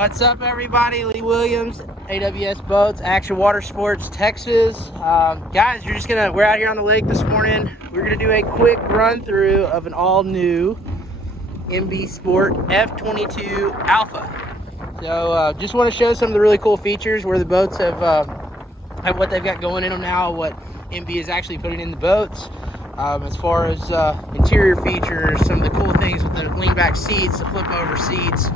What's up, everybody? Lee Williams, AWS Boats, Action Water Sports, Texas. Guys, we're out here on the lake this morning. We're gonna do a quick run through of an all new MB Sports F22 Alpha. So just want to show some of the really cool features where the boats have what they've got going in them now, what MB is actually putting in the boats. As far as interior features, some of the cool things with the lean back seats, the flip over seats.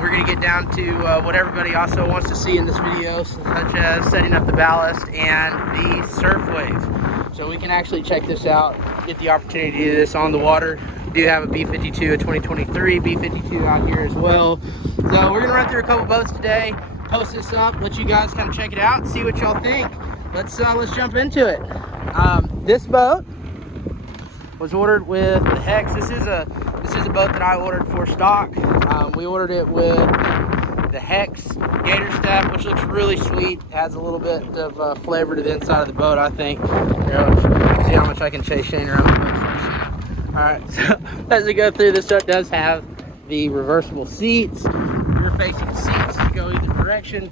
We're going to get down to what everybody also wants to see in this video, such as setting up the ballast and the surf waves. So we can actually check this out, get the opportunity to do this on the water. We do have a B52, a 2023 B52 out here as well. So we're going to run through a couple boats today, post this up, let you guys kind of check it out and see what y'all think. Let's jump into it. This boat was ordered with the Hex. This is a boat that I ordered for stock. We ordered it with the Hex gator step, which looks really sweet. Adds a little bit of flavor to the inside of the boat, I think. See how much I can chase Shane around the boat. All right, so as we go through, this boat does have the reversible seats, rear-facing seats to go either direction.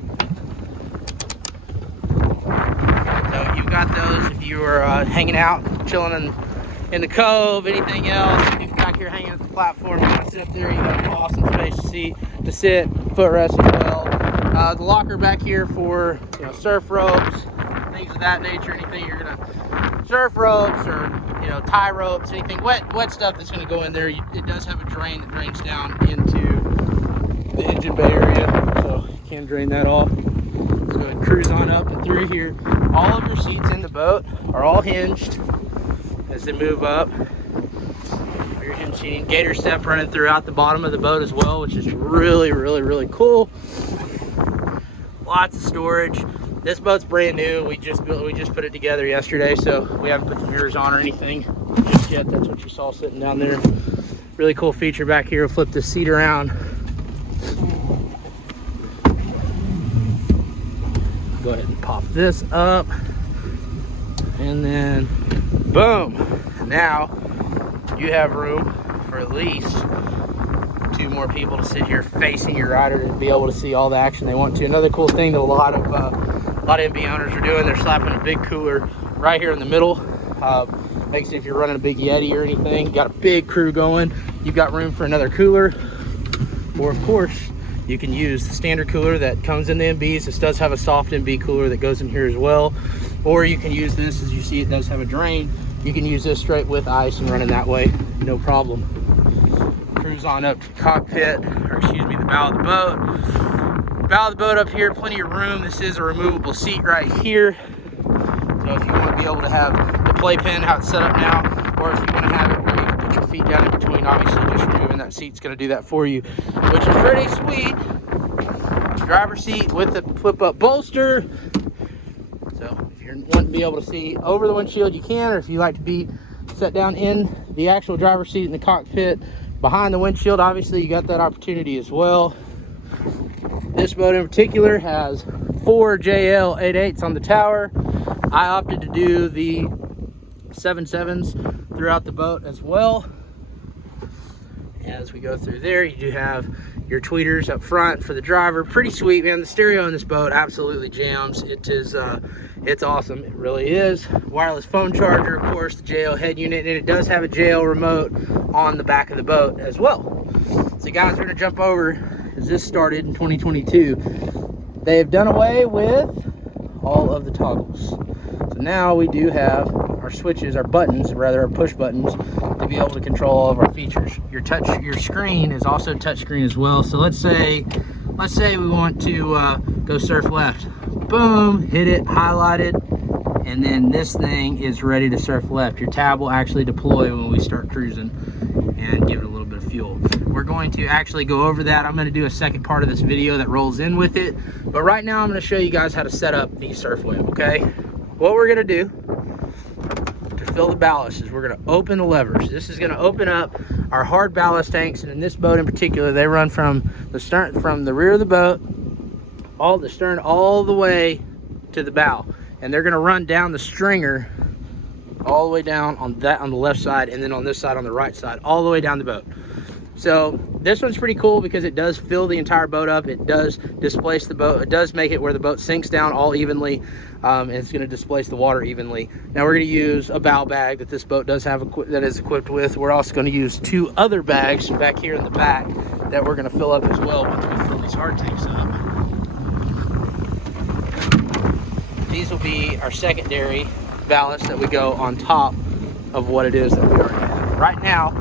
So you've got those if you were hanging out, chilling in the cove, anything else. If you're back here hanging at the platform, you want to sit up there, you got an awesome space to sit, footrest as well. The locker back here for surf ropes, things of that nature. Anything you're gonna surf ropes or tie ropes, anything wet stuff that's gonna go in there. It does have a drain that drains down into the engine bay area, so you can drain that off. Let's go ahead and cruise on up and through here. All of your seats in the boat are all hinged as they move up. Your hinge seating, gator step running throughout the bottom of the boat as well, which is really cool. Lots of storage. This boat's brand new. We just put it together yesterday, so we haven't put the mirrors on or anything just yet. That's what you saw sitting down there. Really cool feature back here. We'll flip this seat around. Go ahead and pop this up, and then boom. Now you have room for at least 2 more people to sit here facing your rider to be able to see all the action they want to. Another cool thing that a lot of MB owners are doing, they're slapping a big cooler right here in the middle. Makes it, if you're running a big Yeti or anything, you got a big crew going, you've got room for another cooler. Or of course, you can use the standard cooler that comes in the MBs. This does have a soft MB cooler that goes in here as well. Or you can use this, as you see it does have a drain. You can use this straight with ice and run it that way, no problem. Cruise on up to the cockpit, or excuse me, the bow of the boat. Bow of the boat up here, plenty of room. This is a removable seat right here. So if you want to be able to have the playpen, how it's set up now, or if you want to have it where you can put your feet down in between, obviously just removing that seat's going to do that for you, which is pretty sweet. Driver's seat with the flip-up bolster. So if you want to be able to see over the windshield, you can, or if you like to be set down in the actual driver's seat in the cockpit behind the windshield, obviously you got that opportunity as well. This boat in particular has 4 JL 88s on the tower. I opted to do the 7.7s throughout the boat as well. As we go through there, you do have your tweeters up front for the driver. Pretty sweet, man. The stereo in this boat absolutely jams. It is it's awesome. It really is. Wireless phone charger, of course, the JL head unit, and it does have a JL remote on the back of the boat as well. So guys, we're gonna jump over, as this started in 2022. They have done away with all of the toggles. So now we do have our switches, our buttons, rather our push buttons, to be able to control all of our features. Your screen is also touch screen as well. So let's say we want to go surf left. Boom, hit it, highlight it, and then this thing is ready to surf left. Your tab will actually deploy when we start cruising and give it a little bit of fuel. We're going to actually go over that. I'm going to do a second part of this video that rolls in with it, but right now I'm going to show you guys how to set up the surf wave. Okay, what we're going to do to fill the ballast is we're going to open the levers. This is going to open up our hard ballast tanks, and in this boat in particular, they run from the stern, from the rear of the boat, the stern all the way to the bow, and they're going to run down the stringer all the way down on the left side, and then on this side on the right side, all the way down the boat. So this one's pretty cool because it does fill the entire boat up. It does displace the boat. It does make it where the boat sinks down all evenly, and it's going to displace the water evenly. Now we're going to use a bow bag that this boat does have that is equipped with. We're also going to use 2 other bags back here in the back that we're going to fill up as well once we fill these hard tanks up. These will be our secondary ballast that we go on top of what it is that we already have. Right now,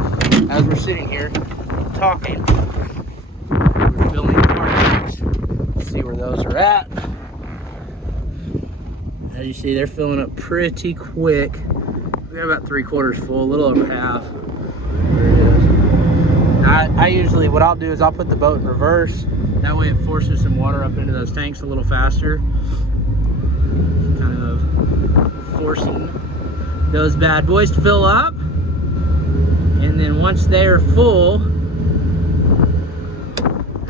as we're sitting here talking, we're filling the hard tanks. Let's see where those are at. As you see, they're filling up pretty quick. We got about 3/4 full, a little over half. There it is. Now, I usually, what I'll do is I'll put the boat in reverse. That way it forces some water up into those tanks a little faster. Kind of forcing those bad boys to fill up. And then once they are full, there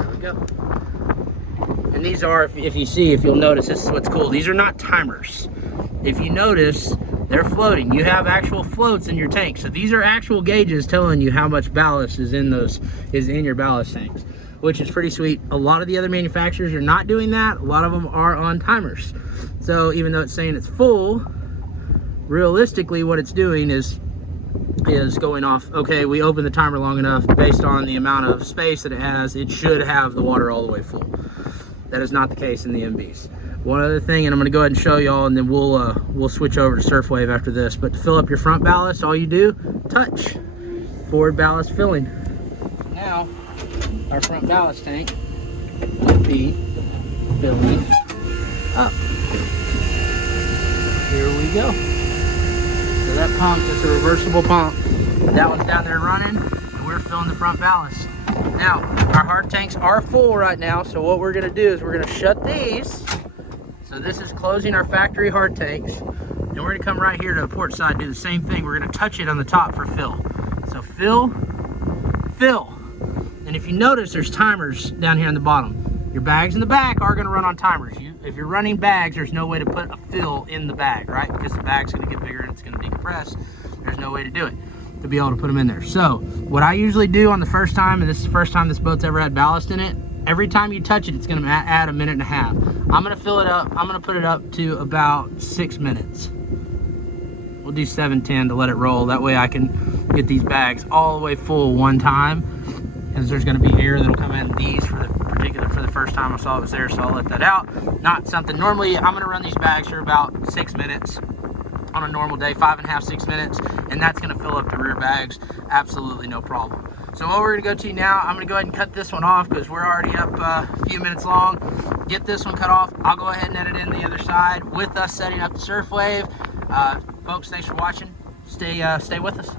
we go. And these are, if you'll notice, this is what's cool. These are not timers. If you notice, they're floating. You have actual floats in your tank. So these are actual gauges telling you how much ballast is in your ballast tanks, which is pretty sweet. A lot of the other manufacturers are not doing that. A lot of them are on timers. So even though it's saying it's full, realistically what it's doing is going off, okay, we open the timer long enough, based on the amount of space that it has, it should have the water all the way full. That is not the case in the MBs. One other thing, and I'm going to go ahead and show y'all, and then we'll switch over to Surf Wave after this. But to fill up your front ballast, all you do, touch. Forward ballast filling. Now, our front ballast tank will be filling up. Here we go. So that pump is a reversible pump. That one's down there running, and we're filling the front ballast. Now, our hard tanks are full right now, so what we're going to do is we're going to shut these. So this is closing our factory hard tanks, and we're going to come right here to the port side, do the same thing. We're going to touch it on the top for fill. So fill, fill. And if you notice, there's timers down here on the bottom. Your bags in the back are going to run on timers. If you're running bags, there's no way to put a fill in the bag, right? Because the bag's going to get bigger and it's going to decompress. There's no way to do it, to be able to put them in there. So what I usually do on the first time, and this is the first time this boat's ever had ballast in it, every time you touch it, it's going to add a minute and a half. I'm going to fill it up. I'm going to put it up to about 6 minutes. We'll do 7-10 to let it roll. That way I can get these bags all the way full one time, as there's going to be air that'll come in these for the first time I saw it was there, so I'll let that out. Not something, normally I'm going to run these bags for about 6 minutes on a normal day, 5.5, 6 minutes, and that's going to fill up the rear bags, absolutely no problem. So what we're going to go to now, I'm going to go ahead and cut this one off because we're already up a few minutes long. Get this one cut off. I'll go ahead and edit in the other side with us setting up the Surf Wave. Folks, thanks for watching. Stay with us.